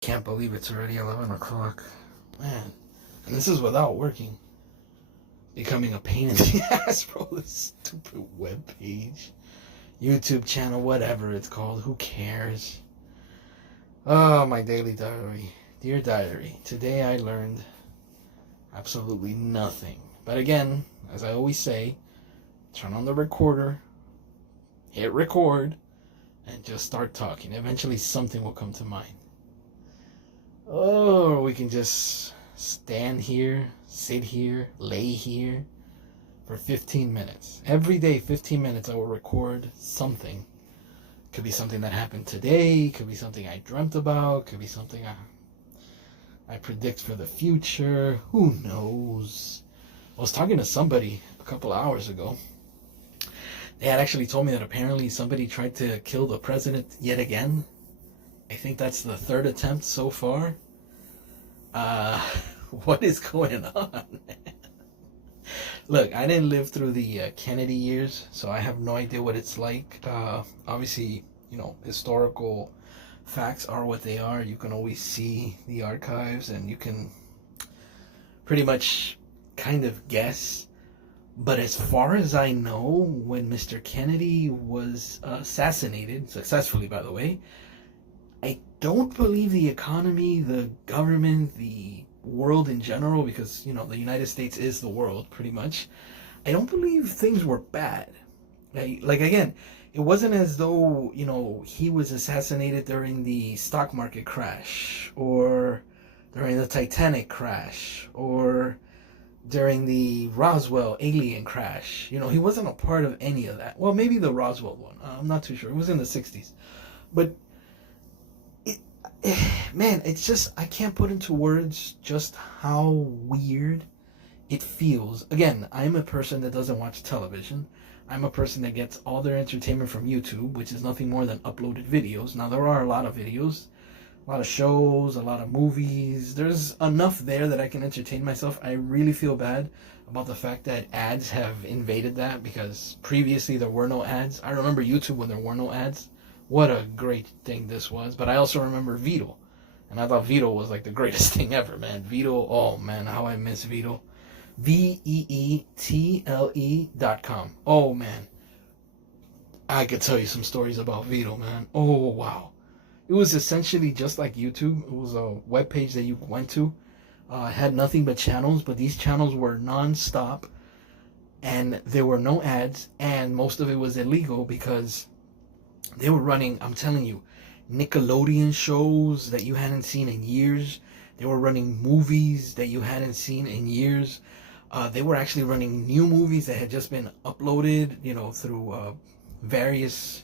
Can't believe it's already 11 o'clock. Man. And this is without working. Becoming a pain in the ass, bro. This stupid web page. YouTube channel, whatever it's called. Who cares? Oh, my daily diary. Dear diary, today I learned absolutely nothing. But again, as I always say, turn on the recorder, hit record, and just start talking. Eventually something will come to mind. Or we can just stand here, sit here, lay here for 15 minutes. Every day, 15 minutes, I will record something. Could be something that happened today. Could be something I dreamt about. Could be something I predict for the future. Who knows? I was talking to somebody a couple of hours ago. They had actually told me that apparently somebody tried to kill the president yet again. I think that's the third attempt so far. What is going on, man? Look, I didn't live through the Kennedy years, so I have no idea what it's like. Obviously, historical facts are what they are. You can always see the archives, and you can pretty much kind of guess. But as far as I know, when Mr. Kennedy was assassinated, successfully by the way, I don't believe the economy, the government, the world in general, because, the United States is the world, pretty much. I don't believe things were bad. Like, again, it wasn't as though, he was assassinated during the stock market crash, or during the Titanic crash, or during the Roswell alien crash. He wasn't a part of any of that. Well, maybe the Roswell one. I'm not too sure. It was in the 60s. But man, it's just, I can't put into words just how weird it feels. Again, I'm a person that doesn't watch television. I'm a person that gets all their entertainment from YouTube, which is nothing more than uploaded videos. Now, there are a lot of videos, a lot of shows, a lot of movies. There's enough there that I can entertain myself. I really feel bad about the fact that ads have invaded that, because previously there were no ads. I remember YouTube when there were no ads. What a great thing this was. But I also remember Vito. And I thought Vito was like the greatest thing ever, man. Vito, oh man, how I miss Vito. VEETLE.com. Oh man. I could tell you some stories about Vito, man. Oh wow. It was essentially just like YouTube. It was a web page that you went to. It had nothing but channels, but these channels were non-stop. And there were no ads. And most of it was illegal because they were running, I'm telling you, Nickelodeon shows that you hadn't seen in years. They were running movies that you hadn't seen in years. They were actually running new movies that had just been uploaded, through various,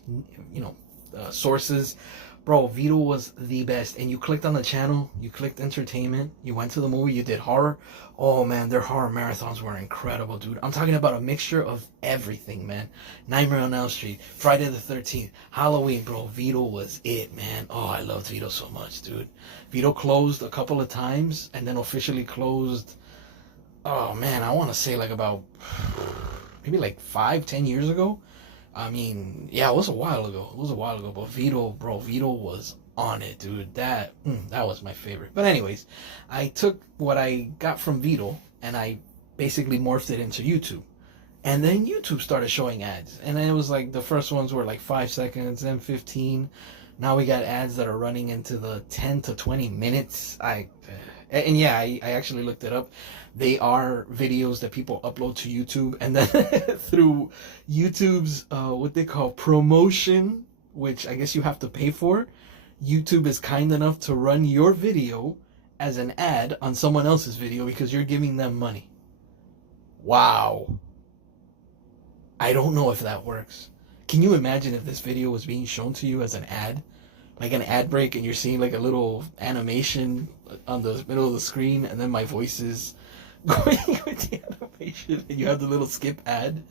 sources. Bro, Vito was the best. And you clicked on the channel, you clicked entertainment, you went to the movie, you did horror. Oh man, their horror marathons were incredible, dude. I'm talking about a mixture of everything, man. Nightmare on Elm Street, Friday the 13th, Halloween, bro. Vito was it, man. Oh, I loved Vito so much, dude. Vito closed a couple of times and then officially closed, oh man, I want to say like about maybe like 5-10 years ago. I mean, yeah, it was a while ago. But Vito, bro, Vito was on it, dude. That was my favorite. But anyways, I took what I got from Vito and I basically morphed it into YouTube. And then YouTube started showing ads. And then it was like the first ones were like 5 seconds, then 15. Now we got ads that are running into the 10 to 20 minutes. I actually looked it up. They are videos that people upload to YouTube, and then through YouTube's what they call promotion, which I guess you have to pay for, YouTube is kind enough to run your video as an ad on someone else's video because you're giving them money. Wow. I don't know if that works. Can you imagine if this video was being shown to you as an ad? Like an ad break, and you're seeing like a little animation on the middle of the screen, and then my voice is going with the animation, and you have the little skip ad.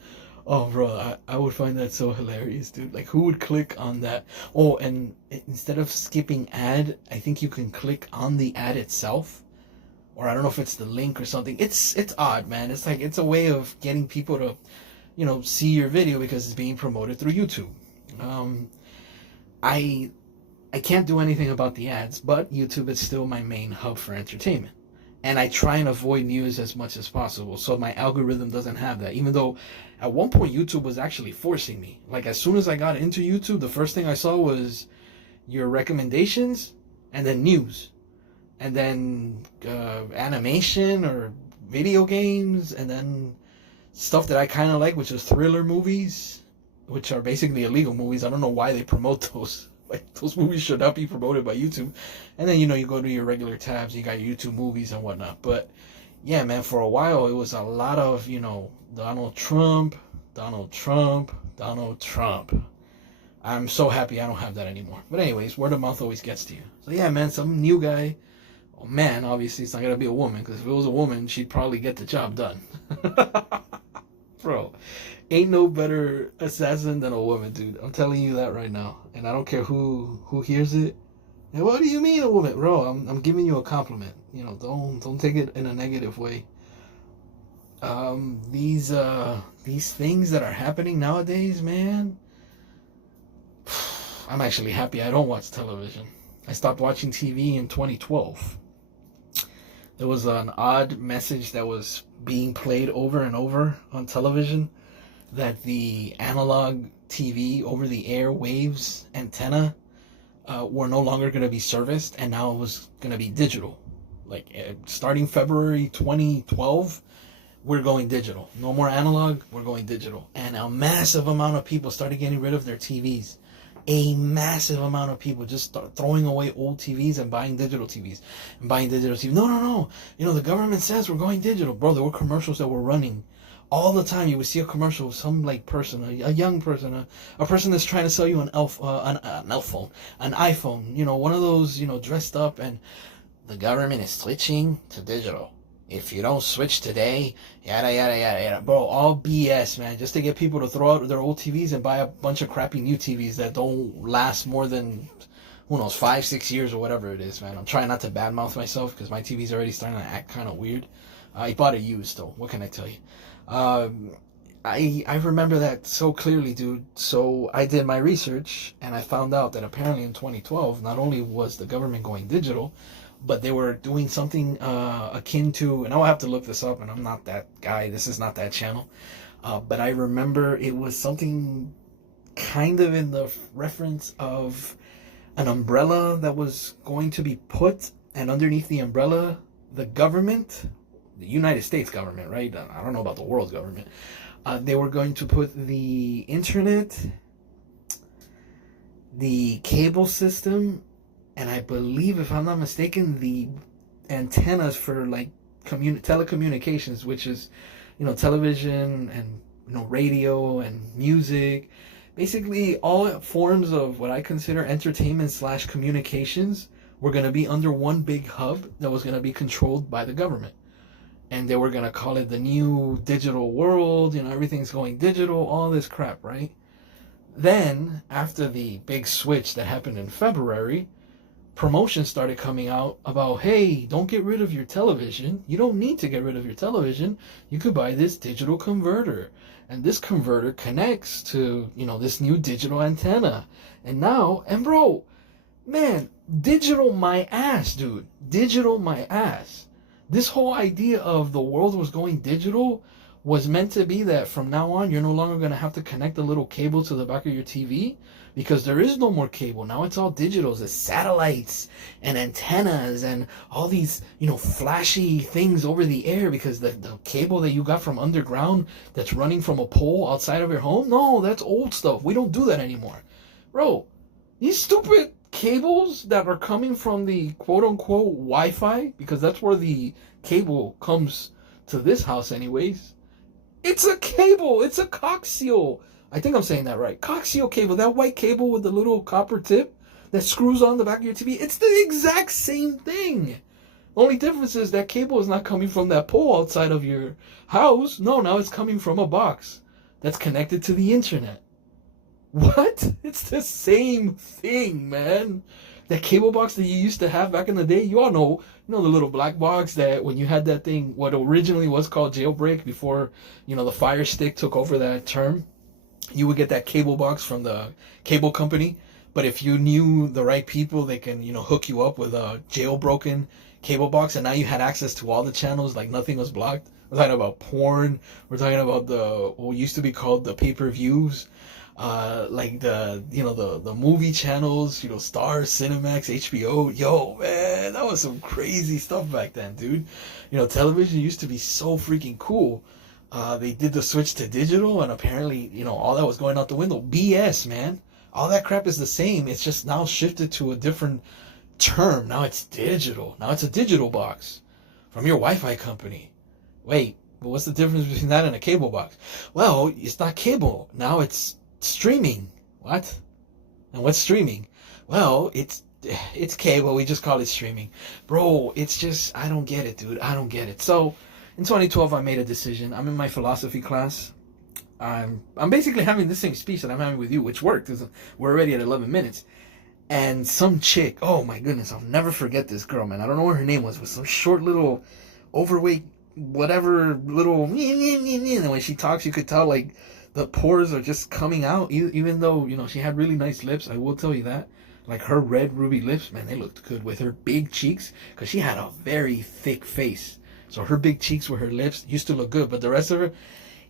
Oh, bro, I would find that so hilarious, dude. Like, who would click on that? Oh, and instead of skipping ad, I think you can click on the ad itself. Or I don't know if it's the link or something. It's odd, man. It's like, it's a way of getting people to, see your video because it's being promoted through YouTube. I can't do anything about the ads, but YouTube is still my main hub for entertainment. And I try and avoid news as much as possible, so my algorithm doesn't have that. Even though at one point YouTube was actually forcing me. Like, as soon as I got into YouTube, the first thing I saw was your recommendations and then news. And then animation or video games, and then stuff that I kind of like, which is thriller movies, which are basically illegal movies. I don't know why they promote those. Like, those movies should not be promoted by YouTube. And then, you go to your regular tabs, you got your YouTube movies and whatnot. But yeah, man, for a while it was a lot of, Donald Trump. I'm so happy I don't have that anymore. But anyways, word of mouth always gets to you. So yeah, man, some new guy. Oh man, obviously it's not gonna be a woman, because if it was a woman, she'd probably get the job done. Bro, ain't no better assassin than a woman, dude. I'm telling you that right now. And I don't care who hears it. And what do you mean a woman? Bro, I'm giving you a compliment. Don't take it in a negative way. These things that are happening nowadays, man. I'm actually happy I don't watch television. I stopped watching TV in 2012. There was an odd message that was being played over and over on television, that the analog TV over-the-air waves antenna were no longer going to be serviced, and now it was going to be digital. Like, starting February 2012, we're going digital. No more analog, we're going digital. And a massive amount of people started getting rid of their TVs. A massive amount of people just start throwing away old TVs and buying digital TVs. No. The government says we're going digital. Bro, there were commercials that were running all the time. You would see a commercial of some person, a young person, a person that's trying to sell you an iPhone, one of those, dressed up, and the government is switching to digital. If you don't switch today, yada, yada, yada, yada. Bro, all BS, man. Just to get people to throw out their old TVs and buy a bunch of crappy new TVs that don't last more than, 5-6 years or whatever it is, man. I'm trying not to badmouth myself because my TV's already starting to act kind of weird. I bought it used, though. What can I tell you? I remember that so clearly, dude. So I did my research, and I found out that apparently in 2012, not only was the government going digital, but they were doing something akin to, and I'll have to look this up, and I'm not that guy, this is not that channel, but I remember it was something kind of in the reference of an umbrella that was going to be put, and underneath the umbrella, the government, the United States government, right? I don't know about the world government. They were going to put the internet, the cable system, and I believe, if I'm not mistaken, the antennas for like telecommunications, which is, television and radio and music, basically all forms of what I consider entertainment / communications were going to be under one big hub that was going to be controlled by the government. And they were going to call it the new digital world, everything's going digital, all this crap, right? Then, after the big switch that happened in February, promotions started coming out about, hey, don't get rid of your television. You don't need to get rid of your television. You could buy this digital converter. And this converter connects to, this new digital antenna. And bro, man, digital my ass, dude. Digital my ass. This whole idea of the world was going digital was meant to be that from now on, you're no longer going to have to connect a little cable to the back of your TV, because there is no more cable. Now it's all digital. It's satellites and antennas and all these, flashy things over the air, because the cable that you got from underground that's running from a pole outside of your home, no, that's old stuff. We don't do that anymore. Bro, these stupid cables that are coming from the quote-unquote Wi-Fi, because that's where the cable comes to this house anyways. It's a cable. It's a coaxial. I think I'm saying that right. Coaxial cable. That white cable with the little copper tip that screws on the back of your TV. It's the exact same thing. Only difference is that cable is not coming from that pole outside of your house. No, now it's coming from a box that's connected to the internet. What? It's the same thing, man. That cable box that you used to have back in the day, you all know, the little black box that when you had that thing, what originally was called jailbreak before, the Fire Stick took over that term, you would get that cable box from the cable company. But if you knew the right people, they can, hook you up with a jailbroken cable box, and now you had access to all the channels, like nothing was blocked. We're talking about porn. We're talking about what used to be called the pay-per-views, like the movie channels, Stars, Cinemax, HBO. Yo, man, that was some crazy stuff back then, dude. Television used to be so freaking cool. They did the switch to digital, and apparently, all that was going out the window. BS, man. All that crap is the same. It's just now shifted to a different term. Now it's digital. Now it's a digital box from your Wi-Fi company. Wait, but what's the difference between that and a cable box? Well, it's not cable. Now it's streaming. What? And what's streaming? Well, it's cable. We just call it streaming. Bro, it's just, I don't get it, dude. I don't get it. So, in 2012, I made a decision. I'm in my philosophy class. I'm basically having the same speech that I'm having with you, which worked. We're already at 11 minutes. And some chick, oh my goodness, I'll never forget this girl, man. I don't know what her name was some short little overweight whatever little, and when she talks you could tell like the pores are just coming out, even though she had really nice lips. I will tell you that, like her red ruby lips, man, they looked good with her big cheeks, because she had a very thick face, so her big cheeks with her lips used to look good. But the rest of her,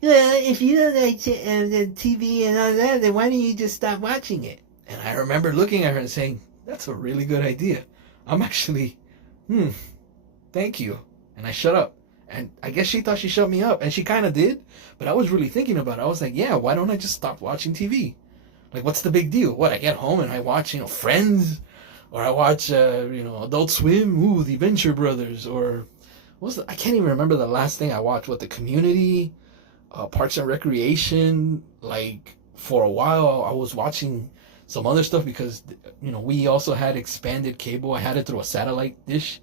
if you don't like the TV and all that, then why don't you just stop watching it? And I remember looking at her and saying, that's a really good idea. I'm actually, thank you. And I shut up. And I guess she thought she shut me up, and she kind of did, but I was really thinking about it. I was like, yeah, why don't I just stop watching TV? Like, what's the big deal? What, I get home and I watch, Friends, or I watch, Adult Swim, the Venture Brothers, or I can't even remember the last thing I watched. What, the Community, Parks and Recreation. Like, for a while I was watching some other stuff because, we also had expanded cable. I had it through a satellite dish.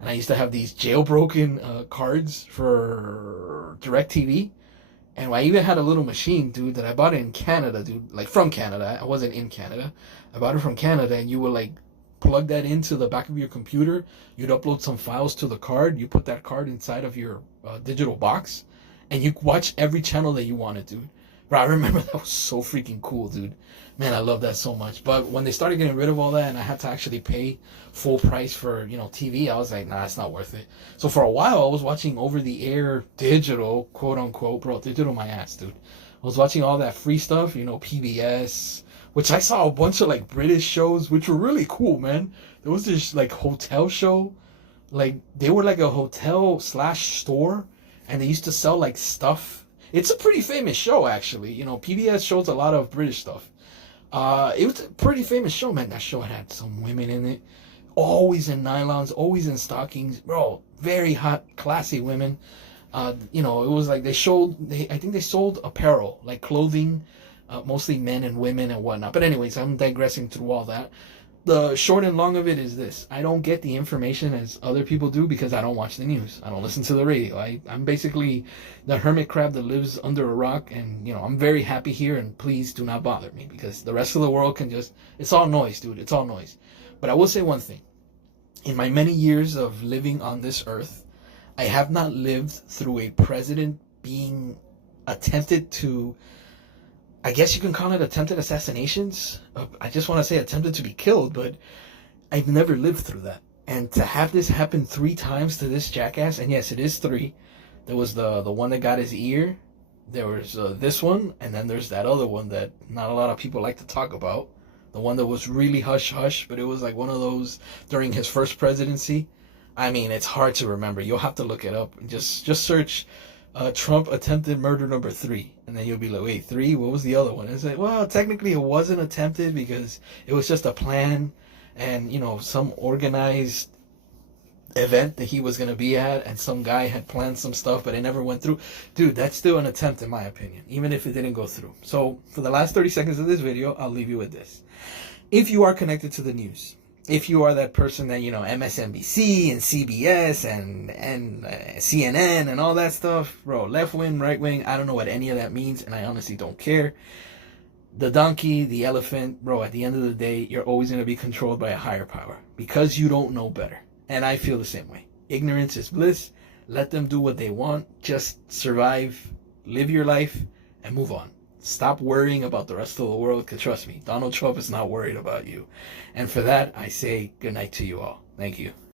And I used to have these jailbroken cards for DirecTV. And I even had a little machine, dude, that I bought it in Canada, dude. Like, from Canada. I wasn't in Canada. I bought it from Canada, and you would, like, plug that into the back of your computer. You'd upload some files to the card. You put that card inside of your digital box. And you watch every channel that you wanted, dude. Bro, I remember that was so freaking cool, dude. Man, I love that so much. But when they started getting rid of all that and I had to actually pay full price for, TV, I was like, nah, it's not worth it. So for a while, I was watching over-the-air digital, quote-unquote, bro, digital my ass, dude. I was watching all that free stuff, PBS, which I saw a bunch of, like, British shows, which were really cool, man. There was this, like, hotel show. Like, they were like a hotel/store, and they used to sell, like, stuff. It's a pretty famous show, actually. PBS shows a lot of British stuff. It was a pretty famous show, man. That show had some women in it. Always in nylons, always in stockings. Bro, very hot, classy women. It was like I think they sold apparel, like clothing, mostly men and women and whatnot. But anyways, I'm digressing through all that. The short and long of it is this. I don't get the information as other people do because I don't watch the news. I don't listen to the radio. I'm basically the hermit crab that lives under a rock, and, I'm very happy here, and please do not bother me because the rest of the world can just, it's all noise, dude. It's all noise. But I will say one thing. In my many years of living on this earth, I have not lived through a president being attempted to, I guess you can call it attempted assassinations. I just want to say attempted to be killed, but I've never lived through that. And to have this happen 3 times to this jackass, and yes, it is 3. There was the one that got his ear. There was this one, and then there's that other one that not a lot of people like to talk about. The one that was really hush-hush, but it was like one of those during his first presidency. I mean, it's hard to remember. You'll have to look it up. Just search Trump attempted murder number 3, and then you'll be like, wait, 3? What was the other one? It's like, well, technically it wasn't attempted because it was just a plan and some organized event that he was going to be at, and some guy had planned some stuff but it never went through. Dude, that's still an attempt in my opinion, even if it didn't go through. So for the last 30 seconds of this video, I'll leave you with this. If you are connected to the news, if you are that person that, MSNBC and CBS and CNN and all that stuff, bro, left wing, right wing, I don't know what any of that means, and I honestly don't care. The donkey, the elephant, bro, at the end of the day, you're always going to be controlled by a higher power because you don't know better. And I feel the same way. Ignorance is bliss. Let them do what they want. Just survive, live your life, and move on. Stop worrying about the rest of the world, because trust me, Donald Trump is not worried about you. And for that, I say good night to you all. Thank you.